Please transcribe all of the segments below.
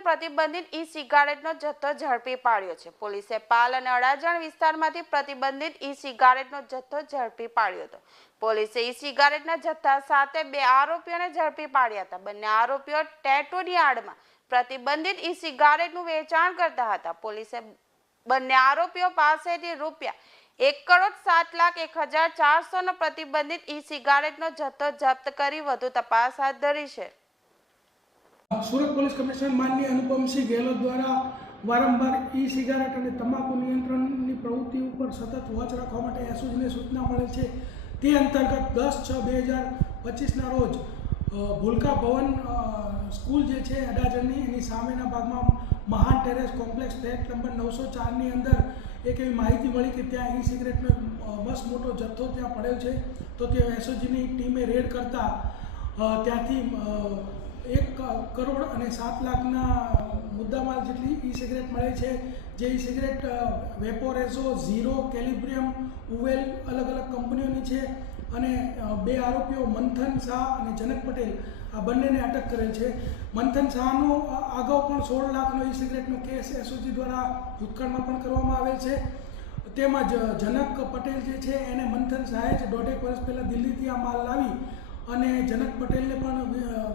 પ્રતિબંધિત ઈ સિગારેટનો જથ્થો ઝડપી પાડ્યો છે. પોલીસે પાલ અને અડાજણ વિસ્તારમાંથી પ્રતિબંધિત ઈ સિગારેટનો જથ્થો ઝડપી પાડ્યો હતો. પોલીસે ઈ સિગારેટના જથ્થા સાથે બે આરોપીઓને ઝડપી પાડ્યા હતા. બંને આરોપીઓ ટેટોની આડમાં પ્રતિબંધિત ઈ સિગારેટનું વેચાણ કરતા હતા. પોલીસે બંને આરોપીઓ પાસેથી રૂપિયા એક કરોડ સાત લાખ એક હજાર ચારસોનો પ્રતિબંધિત ઈ સિગારેટનો જથ્થો જપ્ત કરી વધુ તપાસ હાથ ધરી છે. સુરત પોલીસ કમિશનર માનની અનુપમસિંહ ગેહલોત દ્વારા વારંવાર ઈ સિગારેટ અને તમાકુ નિયંત્રણની પ્રવૃત્તિ ઉપર સતત વોચ રાખવા માટે એસઓજીને સૂચના મળે છે. તે અંતર્ગત દસ છ બે હજાર પચીસના રોજ ભૂલકા ભવન સ્કૂલ જે છે અડાજણની, એની સામેના ભાગમાં મહાન ટેરેસ કોમ્પ્લેક્સ ફ્લેટ નંબર નવસો ચારની અંદર એક એવી માહિતી મળી કે ત્યાં ઈ સિગરેટનો બસ મોટો જથ્થો ત્યાં પડ્યો છે. તો તે એસઓજીની ટીમે રેડ કરતા ત્યાંથી એક કરોડ અને સાત લાખના મુદ્દામાલ જેટલી ઈ સિગરેટ મળે છે. જે ઈ સિગરેટ વેપોરેઝો, ઝીરો, કેલિબ્રિયમ, ઉવેલ અલગ અલગ કંપનીઓની છે અને બે આરોપીઓ મંથન શાહ અને જનક પટેલ આ બંનેને અટક કરેલ છે. મંથન શાહનો અગાઉ પણ સોળ લાખનો ઈ સિગરેટનો કેસ એસઓજી દ્વારા ભૂતકાળમાં પણ કરવામાં આવેલ છે. તેમજ જનક પટેલ જે છે એને મંથન શાહે જ દોઢેક વર્ષ પહેલાં દિલ્હીથી આ માલ લાવી અને જનક પટેલને પણ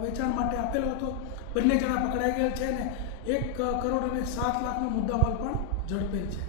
વેચાણ માટે આપેલો હતો. બંને જણા પકડાઈ ગયેલ છે અને એક કરોડ અને સાત લાખનો મુદ્દામાલ પણ ઝડપેલ છે.